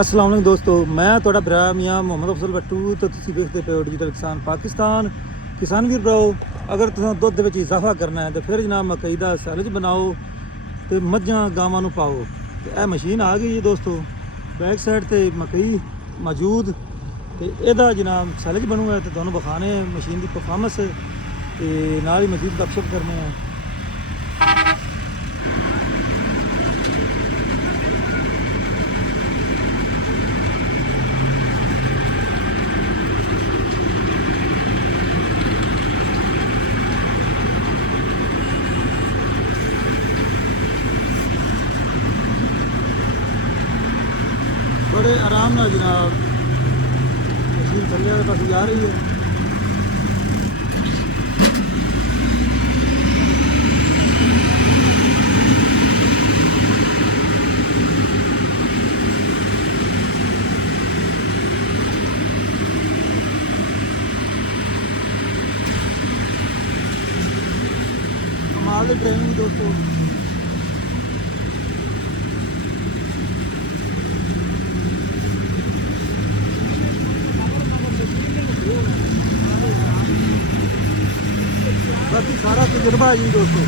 अस्सलाम वालेकुम दोस्तों, मैं ਤੁਹਾਡਾ ਭਰਾ ਮੀਆਂ ਮੁਹੰਮਦ ਅਫਜ਼ਲ ਬੱਟੂ ਤੇ ਤੁਸੀਂ ਵੇਖਦੇ ਪਏ ਹੋ ਡਿਜੀਟਲ ਕਿਸਾਨ ਪਾਕਿਸਤਾਨ। ਕਿਸਾਨ ਵੀਰ ਭਰਾਓ, ਅਗਰ ਤੁਸੀਂ ਦੁੱਧ ਦੇ ਵਿੱਚ ਇਜ਼ਾਫਾ ਕਰਨਾ ਹੈ ਤੇ ਫਿਰ ਜਨਾਬ ਮਕਈ ਦਾ ਸੈਲਜ ਬਣਾਓ ਤੇ ਮੱਝਾਂ ਗਾਵਾਂ ਨੂੰ ਪਾਓ। ਤੇ ਇਹ ਮਸ਼ੀਨ ਆ ਗਈ ਹੈ ਦੋਸਤੋ, ਬੈਕ ਸਾਈਡ ਤੇ ਮਕਈ ਮੌਜੂਦ ਤੇ ਇਹਦਾ ਜਨਾਬ ਸੈਲਜ ਬਣੂਗਾ ਤੇ ਤੁਹਾਨੂੰ ਵਿਖਾਣੇ ਮਸ਼ੀਨ ਦੀ ਪਰਫਾਰਮੈਂਸ ਤੇ ਨਾਲ ਹੀ ਮਜ਼ੀਦ ਗੱਪਸ਼ਪ ਕਰਨੇ ਆ। बड़े आराम नाल जनाब मशीन थल्ले वाले पास जा रही है। कमाल की ट्रेनिंग दोस्तों। बाकी सारा तजुर्बा है जी दोस्तों।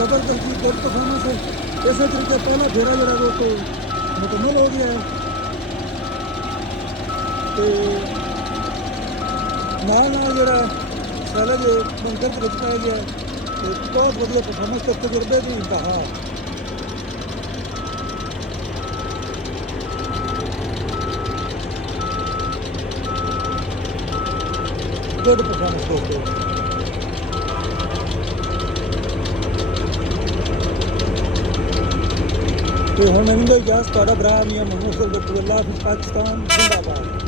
जबरदस्त गुड परफॉर्मेंस है। इस तरीके पहला फेरा जो दोस्तों मुकम्मल हो गया है तो नाल जो सैलज बनकर के पाया गया तो बहुत वधिया परफॉर्मेंस के तजुर्बे की इंतहा। गुड परफॉर्मेंस दोस्तों। तो हम नवीन इजाज़त, ਤੁਹਾਡਾ ਭਰਾ ਮੀਆਂ ਮੁਹੰਮਦ ਅਫਜ਼ਲ ਬੱਟੂ। ਅੱਲਾਹ ਹਾਫਿਜ਼। ਪਾਕਿਸਤਾਨ ਜ਼ਿੰਦਾਬਾਦ।